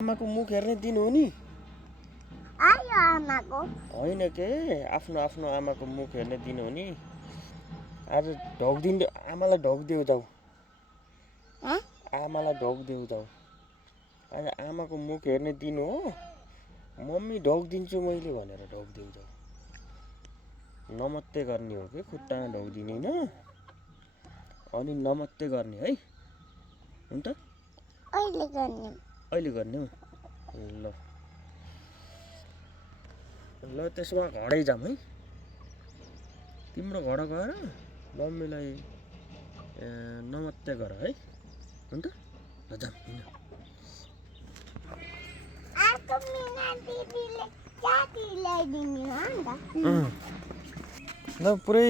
आमाको मुख हेर्ने दिन हो नि आयो आमाको होइन के आफ्नो आफ्नो आमाको मुख हेर्ने दिन हो नि आज ढोग्दिन आमालाई ढोग्देऊ जाऊ आमालाई ढोग्देऊ जाऊ आज आमाको मुख हेर्ने दिन हो मम्मी ढोग्दिन्छु मैले भनेर ढोग्देऊ जाऊ नमत्ते गर्ने हो कि खुट्टामा ढोग्दिने न अनि नमत्ते गर्ने है हुन्छ अहिले गर्ने हो ल ल त्यसो भए घरै जाऊँ है तिम्रो घर गएर मम्मीलाई नमत्ते गर है हुन्छ ल जाऊँ हिँड ल पुरै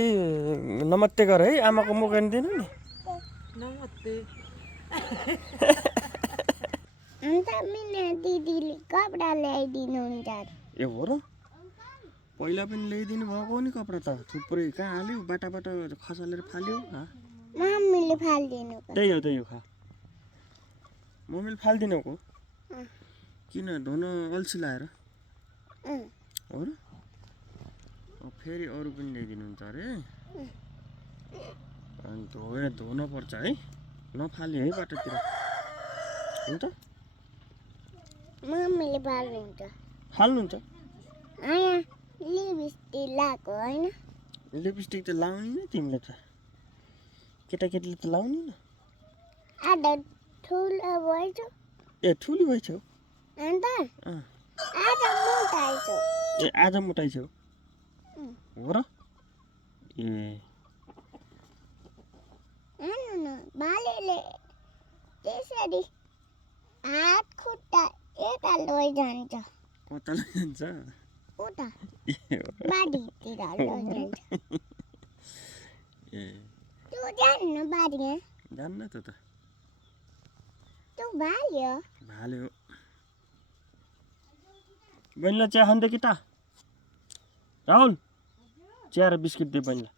नमत्ते गर है आमाको मुख हेर्दिनु नि नमस्ते अन्त मिना दिदीले कपडा ल्याइदिनुहुन्छ ए हो र पहिला पनि ल्याइदिनु भएको नि कपडा त थुप्रै कहाँ हाल्यो बाटा खसालेर फाल्यो मम्मीले फालिदिनु त्यही हो खा मम्मीले फालिदिनुको किन धुन अल्छी लाएर हो र फेरि अरू पनि ल्याइदिनुहुन्छ अरे अनि धुन पर्छ है नफाली है बाटातिर हुन्छ मम्मीले फाल्नुहुन्छ फाल्नुहुन्छ लिपस्टिक लगाएको होइन लिपस्टिक त लाउने न तिमीले त केटाकेटीले त लाउने न आधा ठुलो भएछ ए ठुलो भएछौ अन्त आज मोटाइछु ए आज मोटाइछौ हो र ए हेर्नु न बालेले त्यसरी हात खुट्टा यता लैजान्छ कता लैजान्छ उता बारीतिर लैजान्छ ए तँ जान्न बारीमा जान्न त तँ भाल्यो भाल्यो बहिनीलाई चिया खान्थ्यो कि त राहुल चिया र बिस्किट दे बहिनीलाई